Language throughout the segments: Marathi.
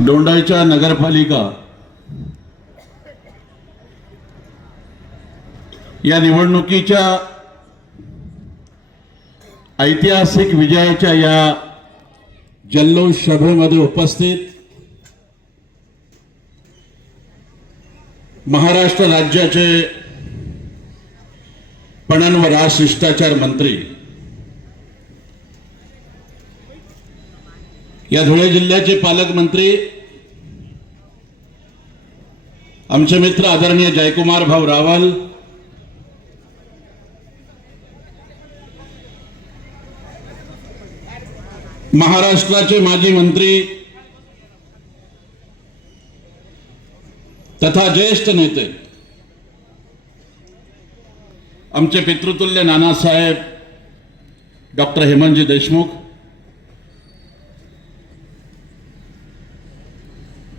दोंडाईच्या नगरपालिका या निवडणुकीच्या ऐतिहासिक विजयाच्या या जल्लोष सभेमध्ये उपस्थित महाराष्ट्र राज्याचे पणन व राजशिष्टाचार मंत्री, या धुळे जिल्ह्याचे पालकमंत्री आमचे मित्र आदरणीय जयकुमार भाऊ रावल, महाराष्ट्राचे माजी मंत्री तथा ज्येष्ठ नेते आमचे पितृतुल्य नानासाहेब डॉक्टर हेमंतजी देशमुख,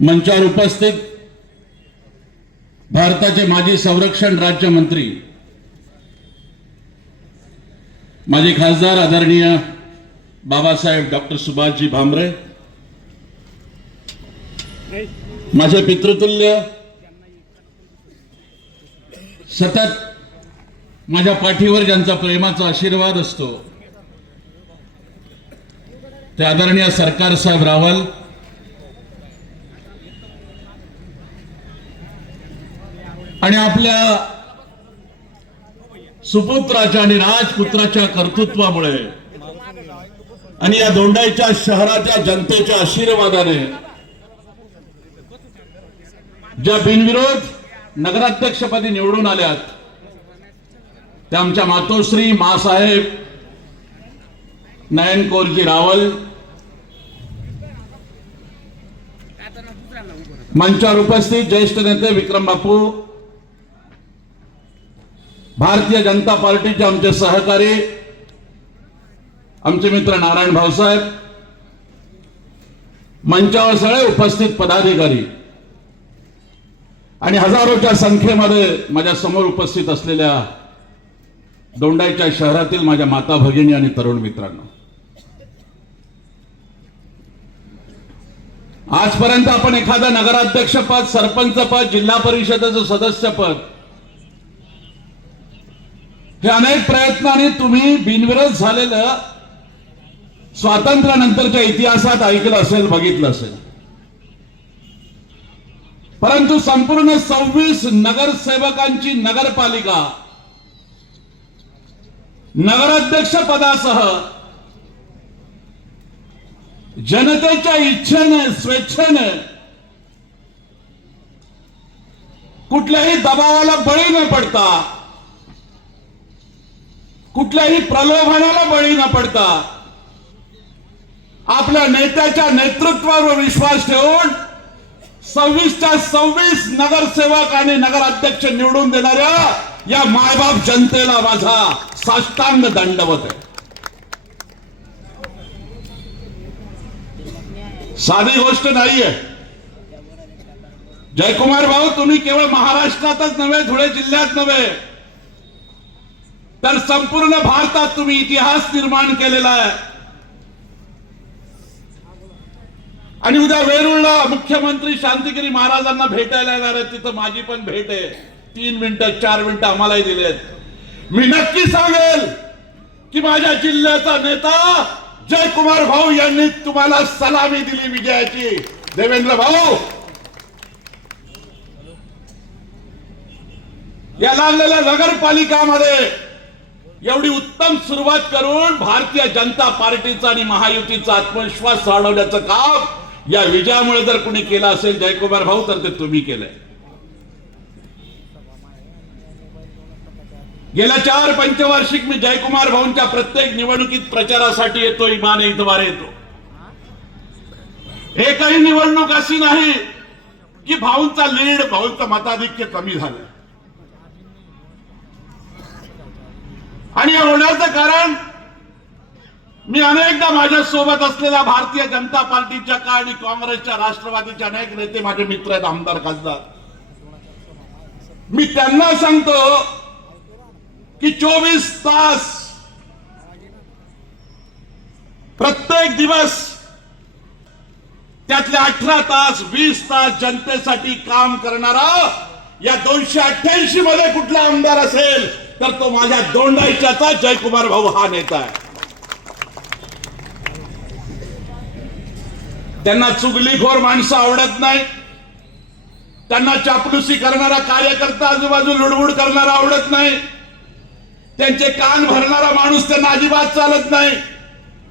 मंचावर उपस्थित भारताचे माजी संरक्षण राज्यमंत्री माजी खासदार आदरणीय बाबासाहेब डॉक्टर सुभाषजी भामरे, माझे पितृतुल्य सतत माझ्या पाठीवर ज्यांचा प्रेमाचा आशीर्वाद असतो ते आदरणीय सरकार साहेब रावल, आणि आपल्या सुपुत्राच्या आणि राजपुत्राच्या कर्तृत्वामुळे आणि या दोंडाईच्या शहराच्या जनतेच्या आशीर्वादाने ज्या बिनविरोध नगराध्यक्षपदी निवडून आल्यात त्या आमच्या मातोश्री मासाहेब नयन कौरजी रावल, मंचावर उपस्थित ज्येष्ठ नेते विक्रम बापू, भारतीय जनता पार्टीचे आमचे सहकारी आमचे मित्र नारायण भाऊसाहेब, मंचावर सगळे उपस्थित पदाधिकारी आणि हजारोच्या संख्येमध्ये माझ्या समोर उपस्थित असलेल्या दोंडाईच्या शहरातील माझ्या माता भगिनी आणि तरुण मित्रांनो, आजपर्यंत आपण एखादं नगराध्यक्षपद, सरपंचपद, जिल्हा परिषदेचं सदस्यपद हे अनेक प्रयत्नांनी तुम्ही बिनविरोध झालेलं स्वातंत्र्यानंतरच्या इतिहासात ऐकलं असेल, बघितलं असेल. परंतु संपूर्ण 26 नगरसेवकांची नगरपालिका नगराध्यक्ष पदासह जनतेच्या इच्छेने, स्वेच्छेने, कुठल्याही दबावाला बळी न पडता, कुठल्याही प्रलोभनाला बळी न पडता, आपल्या नेत्याच्या नेतृत्वावर विश्वास ठेवून 26च्या 26 नगरसेवक आणि नगराध्यक्ष निवडून देणाऱ्या या मायबाप जनतेला माझा साष्टांग दंडवत आहे. साधी गोष्ट नाहीये. जयकुमार भाऊ, तुम्ही केवळ महाराष्ट्रातच नव्हे, धुळे जिल्ह्यात नव्हे, तर संपूर्ण भारतात तुम्ही इतिहास निर्माण केलेला आहे. आणि उद्या वेरूळला मुख्यमंत्री शांतिगिरी महाराजांना भेटायला येणार आहे. तिथं माझी पण भेट आहे. 3 मिनिटं 4 मिनिटं आम्हालाही दिलेत. मी नक्की सांगेल की माझ्या जिल्ह्याचा नेता जयकुमार भाऊ यांनी तुम्हाला सलामी दिली विजयाची. देवेंद्र भाऊ, या लागलेल्या नगरपालिकामध्ये एवढी उत्तम सुरुवात करून भारतीय जनता पार्टीचा आणि महायुतीचा आत्मविश्वास वाढवण्याचं काम या विजयामुळे जर कोणी केलं असेल जयकुमार भाऊ, तर ते तुम्ही केलंय. गेल्या 4 पंचवार्षिक मी जयकुमार भाऊंच्या प्रत्येक निवडणुकीत प्रचारासाठी येतो, इमाने इतवारे येतो. एकही निवडणूक अशी नाही की भाऊंचा लीड, भाऊंचं मताधिक्य कमी झालं. आणि या होण्याचं कारण मी अनेकदा माझ्या सोबत असलेल्या भारतीय जनता पार्टीच्या का आणि काँग्रेसच्या, राष्ट्रवादीच्या अनेक नेते माझे मित्र आहेत, आमदार खासदार, मी त्यांना सांगतो की 24 तास प्रत्येक दिवस त्यातले 18 तास 20 तास जनतेसाठी काम करणारा या 288 मध्ये कुठला आमदार असेल तर तो माझ्या दोंडाईच्याचा जयकुमार भाऊ हा नेता आहे. त्यांना चुगलीखोर माणसं आवडत नाही, त्यांना चापलुसी करणारा कार्यकर्ता आजूबाजू लुडबुड करणारा आवडत नाही, त्यांचे कान भरणारा माणूस त्यांना अजिबात चालत नाही.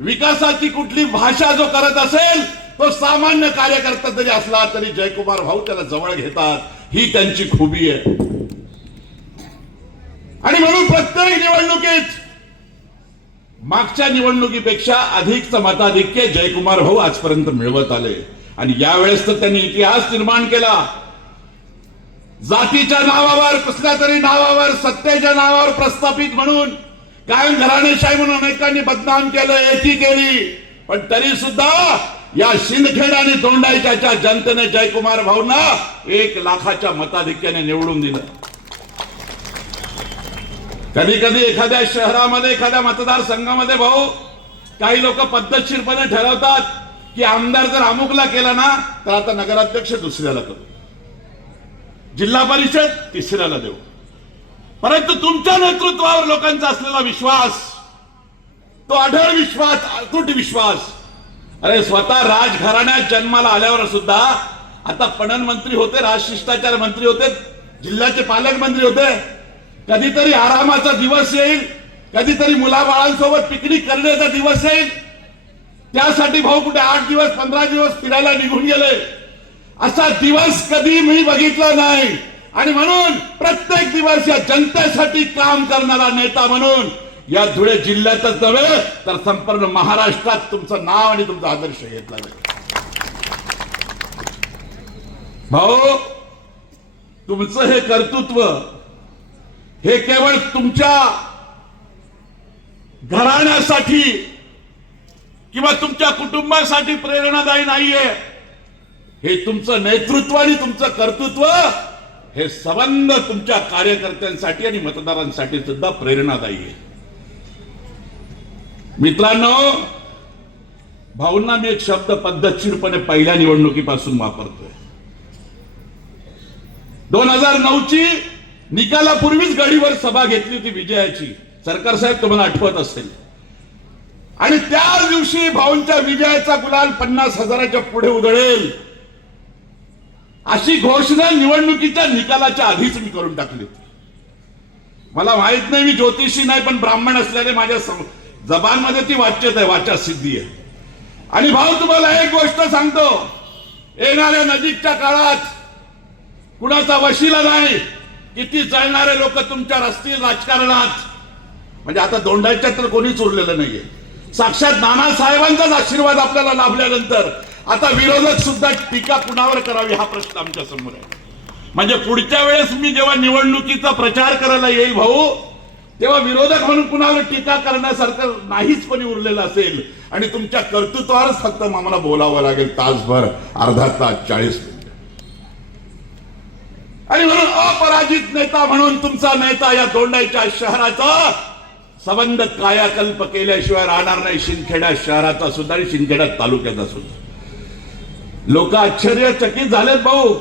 विकासाची कुठली भाषा जो करत असेल तो सामान्य कार्यकर्ता जरी असला तरी जयकुमार भाऊ त्याला जवळ घेतात, ही त्यांची खूबी आहे. आणि म्हणून प्रत्येक निवडणुकीत मागच्या निवडणुकीपेक्षा अधिकचं मताधिक्य जयकुमार भाऊ आजपर्यंत मिळवत आले. आणि यावेळेस तर त्यांनी इतिहास निर्माण केला. जातीच्या नावावर कसल्या तरी नावावर सत्तेच्या नावावर प्रस्थापित म्हणून कायम घराणेशाही म्हणून अनेकांनी बदनाम केलं, एकी केली, पण तरी सुद्धा या शिंदखेड आणि दोंडाईच्या जनतेने जयकुमार भाऊंना 1 लाखाच्या मताधिक्याने निवडून दिलं. कधी कधी एखाद्या शहरामध्ये एखाद्या मतदारसंघामध्ये भाऊ काही लोक पद्धतशीरपणे ठरवतात की आमदार जर अमुकला केला ना तर आता नगराध्यक्ष दुसऱ्याला करू, जिल्हा परिषद तिसऱ्याला देऊ. परंतु तुमच्या नेतृत्वावर लोकांचा असलेला विश्वास, तो अढळ विश्वास, अतूट विश्वास, अरे स्वतः राजघराण्यात जन्माला आल्यावर सुद्धा आता पणन मंत्री होते, राजशिष्टाचार मंत्री होते, जिल्ह्याचे पालकमंत्री होते. कधीतरी आरामाचा दिवस येईल, कधीतरी मुलाबाळांसोबत पिकनिक करण्याचा दिवस येईल, त्यासाठी भाऊ कुठे 8 दिवस 15 दिवस फिरायला निघून गेले. असा दिवस कधी मी बघितला नाही. आणि म्हणून प्रत्येक दिवस या जनतेसाठी काम करणारा नेता म्हणून या धुळे जिल्ह्यातच नव्हे तर संपूर्ण महाराष्ट्रात तुमचं नाव आणि तुमचा आदर्श घेतला जाईल. भाऊ, तुमचं हे कर्तृत्व हे केवळ तुमच्या घराण्यासाठी किंवा तुमच्या कुटुंबासाठी प्रेरणादायी नाहीये. हे तुमचं नेतृत्व आणि तुमचं कर्तृत्व हे संबंध तुमच्या कार्यकर्त्यांसाठी आणि मतदारांसाठी सुद्धा प्रेरणादायी आहे. मित्रांनो, भाऊंना मी एक शब्द पद्धतशीरपणे पहिल्या निवडणुकीपासून वापरतोय. 2009ची निकालापूर्वीच गडीवर सभा घेतली होती विजयाची, सरकार साहेब तुम्हाला आठवत असेल. आणि त्याच दिवशी भाऊंच्या विजयाचा गुलाल 50,000च्या पुढे उधळेल अशी घोषणा निवडणुकीच्या निकालाच्या आधीच मी करून टाकली होती. मला माहित नाही, मी ज्योतिषी नाही, पण ब्राह्मण असल्याने माझ्या जबानमध्ये ती वाच्यता आहे, वाचा सिद्धी आहे. आणि भाऊ तुम्हाला एक गोष्ट सांगतो, येणाऱ्या नजीकच्या काळात कुणाचा वशिला नाही, किती जळणारे लोक तुमच्यावर असतील राजकारणात, म्हणजे आता दोंडाईच्या तर कोणीच उरलेलं नाहीये. साक्षात नानासाहेबांचाच आशीर्वाद आपल्याला लाभल्यानंतर आता विरोधक सुद्धा टीका कुणावर करावी हा प्रश्न आमच्या समोर आहे. म्हणजे पुढच्या वेळेस मी जेव्हा निवडणुकीचा प्रचार करायला येईल भाऊ, तेव्हा विरोधक म्हणून कुणावर टीका करण्यासारखं नाहीच कोणी उरलेलं असेल. आणि तुमच्या कर्तृत्वावरच फक्त आम्हाला बोलावं लागेल तासभर, अर्धा तास, 40 मिनिट. आणि म्हणून अपराजित नेता म्हणून तुमचा नेता या दोंडाईच्या शहराचा संबंध कायाकल्प केल्याशिवाय राहणार नाही. शिंदखेडा शहराचा सुद्धा आणि शिंदखेडा तालुक्याचा सुद्धा. लोक आश्चर्यचकित झालेत भाऊ.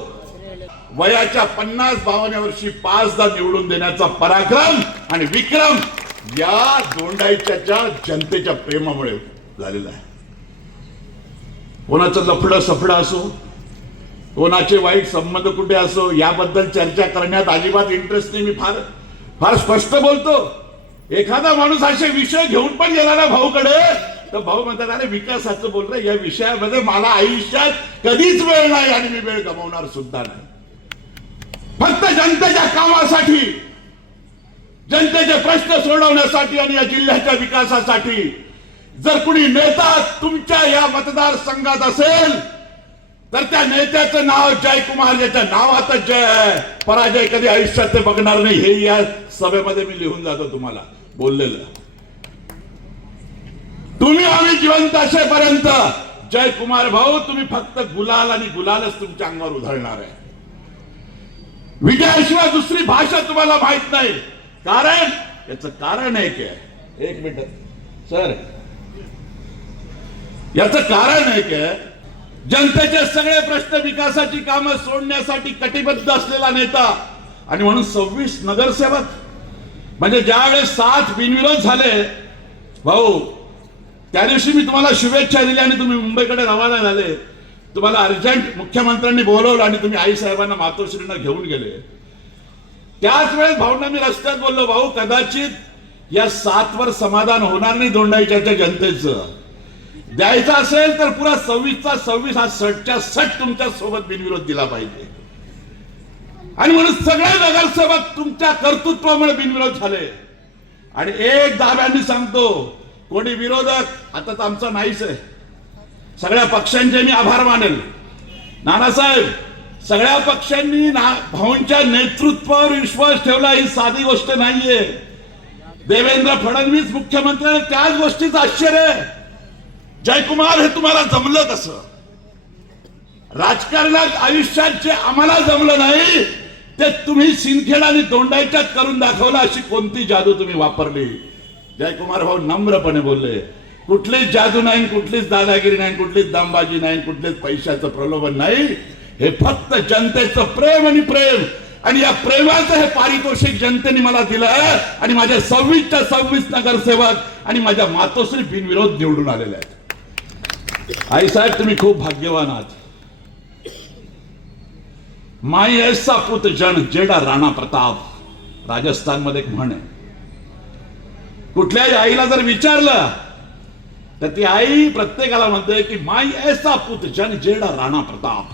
वयाच्या 50-52 वर्षी 5दा निवडून देण्याचा पराक्रम आणि विक्रम या दोंडाईच्या जनतेच्या प्रेमामुळे झालेला आहे. कोणाचं लफडं सफडं असो, कोणाचे वाईट संबंध कुठे असो, याबद्दल चर्चा करण्यात अजिबात इंटरेस्ट नाही. मी फार स्पष्ट बोलतो. एखादा माणूस असे विषय घेऊन पण गेला ना भाऊकडे, तर भाऊ म्हणतात अरे विकासाचं बोल रे, या विषयामध्ये मला आयुष्यात कधीच वेळ नाही आणि मी वेळ गमावणार सुद्धा नाही. फक्त जनतेच्या कामासाठी, जनतेचे प्रश्न सोडवण्यासाठी आणि या जिल्ह्याच्या विकासासाठी जर कुणी नेता तुमच्या या मतदारसंघात असेल तर त्या नेत्याचं नाव जयकुमार, ज्याच्या नावातच जय आहे. पराजय कधी आयुष्यात ते बघणार नाही, हे या सभेमध्ये मी लिहून जातो तुम्हाला बोललेलं. तुम्ही आम्ही जिवंत असेपर्यंत जयकुमार भाऊ तुम्ही फक्त गुलाल आणि गुलालच तुमच्या अंगावर उधळणार आहे. विजयाशिवाय दुसरी भाषा तुम्हाला माहित नाही. कारण याचं कारण आहे काय, एक मिनिट सर, याचं कारण आहे काय, जनतेचे सगळे प्रश्न, विकासाची कामं सोडण्यासाठी कटिबद्ध असलेला नेता. आणि म्हणून 26 नगरसेवक, म्हणजे ज्यावेळेस 7 बिनविरोध झाले भाऊ, त्या दिवशी मी तुम्हाला शुभेच्छा दिल्या आणि तुम्ही मुंबईकडे रवाना झाले. तुम्हाला अर्जंट मुख्यमंत्र्यांनी बोलवलं आणि तुम्ही आई साहेबांना, मातोश्रींना घेऊन गेले. त्याच वेळेस भाऊंना मी रस्त्यात बोललो, भाऊ कदाचित या 7 वर समाधान होणार नाही दोंडाईच्या जनतेचं. द्यायचा असेल तर पुरा 26चा 26 हा 60च्या 60 तुमच्या सोबत बिनविरोध दिला पाहिजे. आणि म्हणून सगळे नगरसेवक तुमच्या कर्तृत्वामुळे बिनविरोध झाले. आणि एक दाव्याने सांगतो, कोणी विरोधक आता तर आमचा नाहीच आहे, सगळ्या पक्षांचे मी आभार मानेल. नानासाहेब, सगळ्या पक्षांनी भाऊंच्या नेतृत्वावर विश्वास ठेवला, ही साधी गोष्ट नाहीये. देवेंद्र फडणवीस मुख्यमंत्री, त्याच गोष्टीचं आश्चर्य आहे. जयकुमार, हे तुम्हाला जमलं कसं? राजकारणात आयुष्यात जे आम्हाला जमलं नाही ते तुम्ही सिंदखेड आणि दोंडाईच्यात करून दाखवलं. अशी कोणती जादू तुम्ही वापरली? जयकुमार भाऊ नम्रपणे बोलले, कुठलीच जादू नाही, कुठलीच दादागिरी नाही, कुठलीच दामबाजी नाही, कुठलीच पैशाचं प्रलोभन नाही. हे फक्त जनतेचं प्रेम आणि प्रेम, आणि या प्रेमाचं हे पारितोषिक जनतेने मला दिलं. आणि माझ्या 26च्या 26 नगरसेवक आणि माझ्या मातोश्री बिनविरोध निवडून आलेले आहेत. आई साहेब, तुम्ही खूप भाग्यवान आहात. माई ऐसा पुत जन जेडा राणा प्रताप, राजस्थान मध्ये एक म्हण आहे. कुठल्याही आईला जर विचारलं तर ती आई प्रत्येकाला म्हणते की माई ऐसा पुत जन जेडा राणा प्रताप.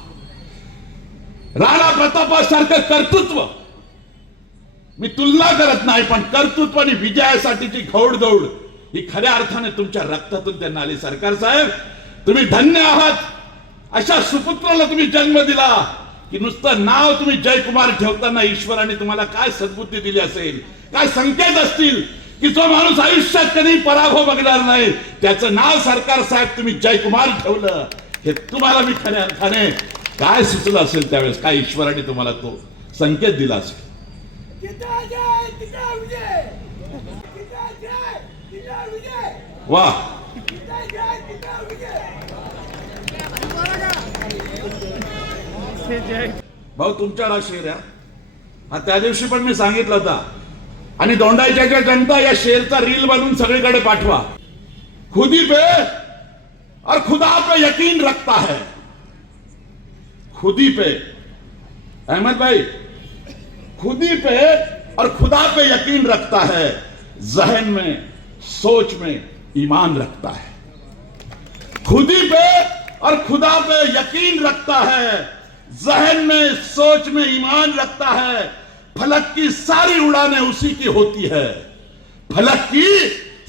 राणा प्रतापासारखं कर्तृत्व मी तुलना करत नाही, पण कर्तृत्व आणि विजयासाठीची घोडदौड ही खऱ्या अर्थाने तुमच्या रक्तातून त्यांना आली. सरकार साहेब, तुम्ही धन्य आहात. अशा सुपुत्राला तुम्ही जन्म दिला की नुसतं नाव तुम्ही जयकुमार ठेवताना ईश्वराने तुम्हाला काय सद्बुद्धी दिली असेल, काय संकेत असतील की जो माणूस आयुष्यात कधी पराभव बघणार नाही त्याचं नाव सरकार साहेब तुम्ही जयकुमार ठेवलं. हे तुम्हाला मी खऱ्या अर्थाने काय सुचलं असेल त्यावेळेस, काय ईश्वराने तुम्हाला तो संकेत दिला असेल. वा, भाऊ तुमच्यावर हा शेर आहे. हा त्या दिवशी पण मी सांगितलं होता. आणि दोंडाईच्या जनता या शेरचा रील बनवून सगळीकडे पाठवा. खुदी पे और खुदा पे यकीन रखता है. खुदी पे, अहमद भाई, खुदी पे और खुदा पे यकीन रखता है, जहन में सोच में ईमान रखता है. खुदी पे और खुदा पे यकीन रखता है, जहन में सोच में ईमान रखता है. फलक की सारी उड़ानें उसी की होती है. फलक की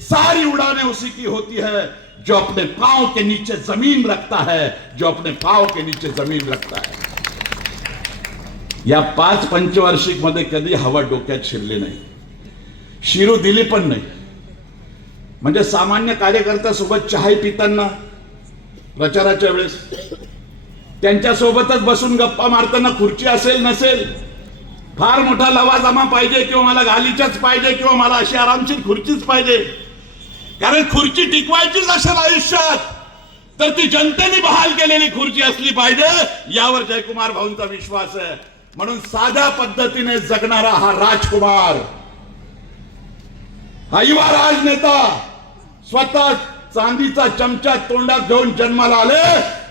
सारी उड़ानें उसी की होती है जो अपने पांव के नीचे जमीन रखता है, जो अपने पांव के नीचे जमीन रखता है. या 5 पंचवार्षिक मध्ये कधी हवा डोक्यात शिरली नाही, शिरू दिली पण नाही. म्हणजे सामान्य कार्यकर्त्यासोबत चहा पिताना प्रचाराच्या वेळेस त्यांच्या सोबतच बसून गप्पा मारताना खुर्ची असेल नसेल, फार मोठा लवाजमा पाहिजे किंवा मला गालीच्याच पाहिजे किंवा मला अशी आरामशीर खुर्चीच पाहिजे, कारण खुर्ची टिकवायचीच असेल आयुष्यात तर ती जनतेने बहाल केलेली खुर्ची असली पाहिजे, यावर जयकुमार भाऊंचा विश्वास आहे. म्हणून साध्या पद्धतीने जगणारा हा राजकुमार, हा युवा राजनेता स्वतः चांदीचा चमचा तोंडात घेऊन जन्माला आले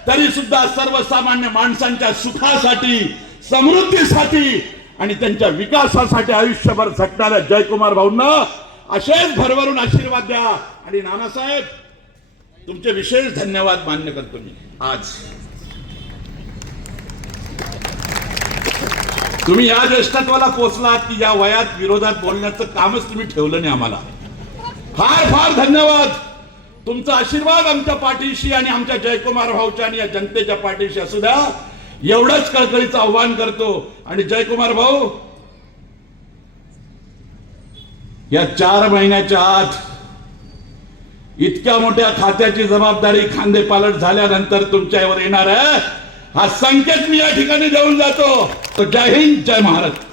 तरी सुद्धा सर्वसामान्य माणसांच्या सुखासाठी, समृद्धीसाठी आणि त्यांच्या विकासासाठी आयुष्यभर झटणाऱ्या जयकुमार भाऊंना असेच भरभरून आशीर्वाद द्या. आणि नानासाहेब, तुमचे विशेष धन्यवाद मान्य करतो मी. आज तुम्ही या ज्येष्ठत्वाला पोहोचलात की या वयात विरोधात बोलण्याचं कामच तुम्ही ठेवलं नाही. आम्हाला फार फार धन्यवाद. तुमचा आशीर्वाद आमच्या पाठीशी आणि आमच्या जयकुमार भाऊच्या आणि या जनतेच्या पाठीशी असू द्या, एवढंच कळकळीचं आव्हान करतो. आणि जयकुमार भाऊ, या 4 महिन्याच्या आत इतक्या मोठ्या खात्याची जबाबदारी खांदेपालट झाल्यानंतर तुमच्यावर येणार आहे, हा संकेत मी या ठिकाणी देऊन जातो. तो जय हिंद, जय महाराष्ट्र.